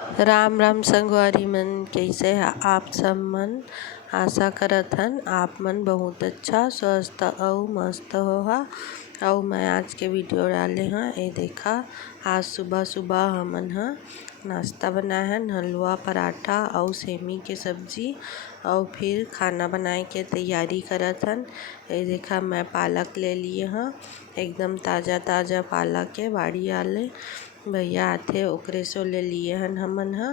राम राम संगवारी मन, कइसे आप सब मन। आशा करत हन आप मन बहुत अच्छा स्वस्थ अउ मस्त होहा। अउ मैं आज के वीडियो डाले हाँ। ये देखा आज सुबह सुबह हमन हा नाश्ता बनाए हन, हलवा पराठा और सेमी के सब्जी। और फिर खाना बनाए के तैयारी करत हन। ये देखा मैं पालक ले लिए हाँ, एकदम ताज़ा ताज़ा पालक के बाड़ी आले भैया आथे ओकरे सो ले लिए हन हमन हा।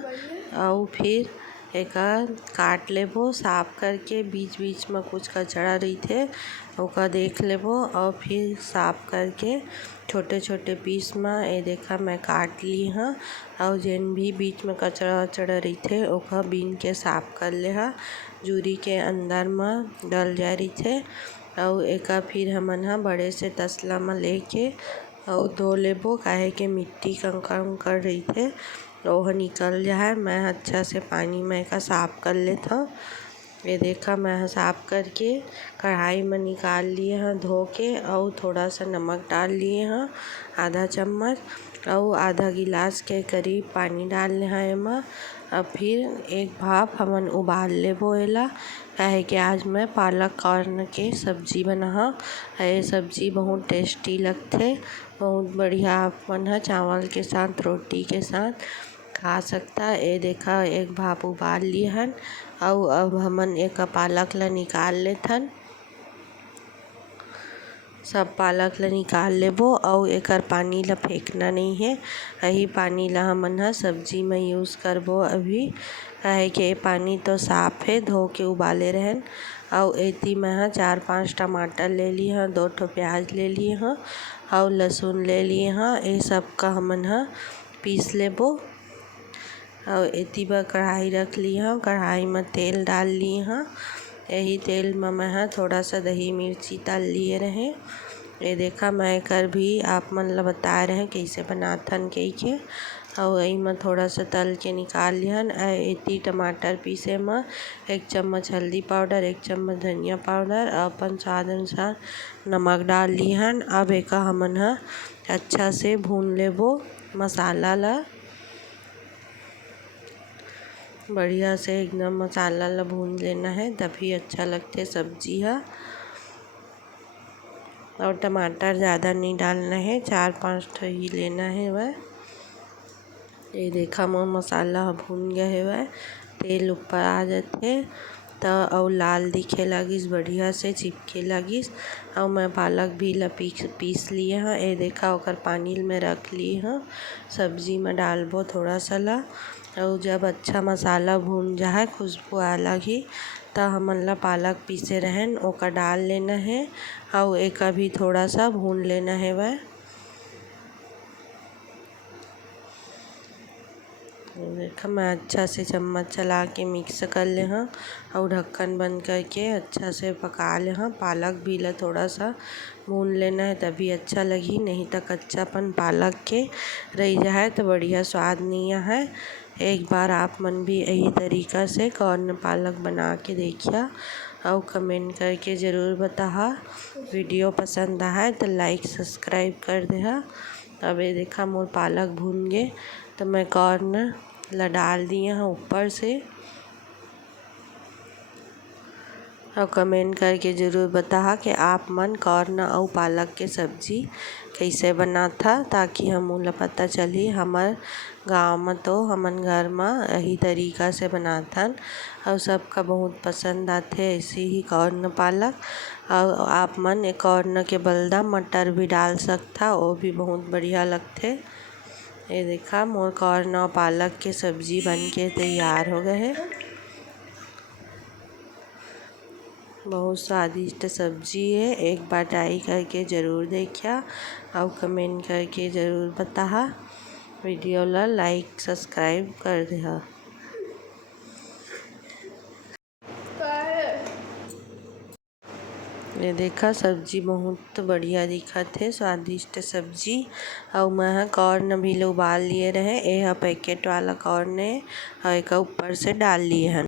और फिर एका काट लेबो साफ करके, बीच बीच में कुछ कचड़ा रहीथे ओका देख लेबो। और फिर साफ करके छोटे छोटे पीस में ये देखा मैं काट ली हाँ। और जेन भी बीच में कचड़ा वचड़ा रहीथे ओका बीन के साफ कर ले हा, जूरी के अंदर में डल जाए रहीथे। और एका फिर हमन हा बड़े से तसला में लेके और धो लेबो, काहे के मिट्टी कंकड़ उंकड़ रहीथे ओह निकल जाए। मैं अच्छा से पानी में एका साफ कर लेत हूँ। ये देखा मैं साफ करके कढ़ाई में निकाल लिए हाँ धो के, और थोड़ा सा नमक डाल लिए हाँ आधा चम्मच, और आधा गिलास के करीब पानी डाल ले हाँ एमा। अब फिर एक भाप हमन उबाल लेबो एला, काहे कि आज मैं पालक कॉर्न के सब्जी बना हाँ। ये सब्जी बहुत टेस्टी लगथे, बहुत बढ़िया। आप मन हा चावल के साथ रोटी के साथ खा सकता। ये देखा एक भाप उबाल लिए हन। और अब हमन एक पालक ला निकाल लेथन, सब पालक ला निकाल लेबो। और एकर पानी ला फेंकना नहीं है, यही पानी ला हमन हा सब्जी में यूज़ करबो अभी, काहे कि पानी तो साफ है धो के उबाले रहन। और एती मैं हा 4-5 टमाटर ले लिए हाँ, 2 ठो प्याज ले लिए हाँ, और लहसुन ले लिए हाँ। ये सब का हमन हा पीस लेबो। और एती बर कढ़ाई रख ली हाँ, कढ़ाई में तेल डाल लिए हाँ। यही तेल में मैं हा थोड़ा सा दही मिर्ची तल लिए रहे। ये देखा मैं कर भी आप मन ला बता रहे हैं कैसे बनाथन कई के। और यही में थोड़ा सा तल के निकाल लिहन। एती टमाटर पीसे में 1 चम्मच हल्दी पाउडर, 1 चम्मच धनिया पाउडर, अपन स्वाद अनुसार नमक डाल लिहन। अब एका हमन हा अच्छा से भून लेबो मसाला ला, बढ़िया से एकदम मसाला ला भून लेना है, तभी अच्छा लगते सब्जी हा। और टमाटर ज़्यादा नहीं डालना है, 4-5 ठो ही लेना है वह। ये देखा मोर मसाला भून गया है वह, तेल ऊपर आ जाते तो और लाल दिखे लगिस, बढ़िया से चिपके लगिस। और मैं पालक भी ला पीस लिए हाँ। ये देखा ओकर पानी में रख लिए हाँ, सब्जी में डालबो थोड़ा सा ला। और जब अच्छा मसाला भून जाए खुशबू आ लगी तो हमन ला पालक पीसे रहन ओका डाल लेना है। और एक भी थोड़ा सा भून लेना है वह। देखा मैं अच्छा से चम्मच चला के मिक्स कर ले हाँ, और ढक्कन बंद करके अच्छा से पका ले हाँ। पालक भी ला थोड़ा सा भून लेना है, तभी अच्छा लगी, नहीं तो कच्चापन पालक के रह जाए तो बढ़िया स्वाद नहीं है। एक बार आप मन भी यही तरीका से कॉर्न पालक बना के देखिए और कमेंट करके ज़रूर बताहा। वीडियो पसंद आए तो लाइक सब्सक्राइब कर दे। अब ये देखा मोर पालक भून गए तो मैं कॉर्न ला डाल दिए हाँ ऊपर से। और कमेंट करके ज़रूर बता कि आप मन कॉर्न और पालक के सब्जी कैसे बना था, ताकि हम ला पता चली। हमार गांव में तो हमन घर में यही तरीका से बनाथन और सबका बहुत पसंद आते ऐसे ही कॉर्न पालक। और आप मन कॉर्न के बलदा मटर भी डाल सकता, वो भी बहुत बढ़िया लगते। ये देखा मोर कॉर्न और पालक के सब्जी बन के तैयार हो गए हैं। बहुत स्वादिष्ट सब्जी है, एक बार ट्राई करके ज़रूर देखिए और कमेंट करके ज़रूर बता। वीडियो ला लाइक सब्सक्राइब कर दे। ये देखा सब्जी बहुत बढ़िया दिखत है, स्वादिष्ट सब्जी। और मैं कॉर्न भी उबाल लिए रहे, ये पैकेट वाला कॉर्न है और एक ऊपर से डाल लिए हैं।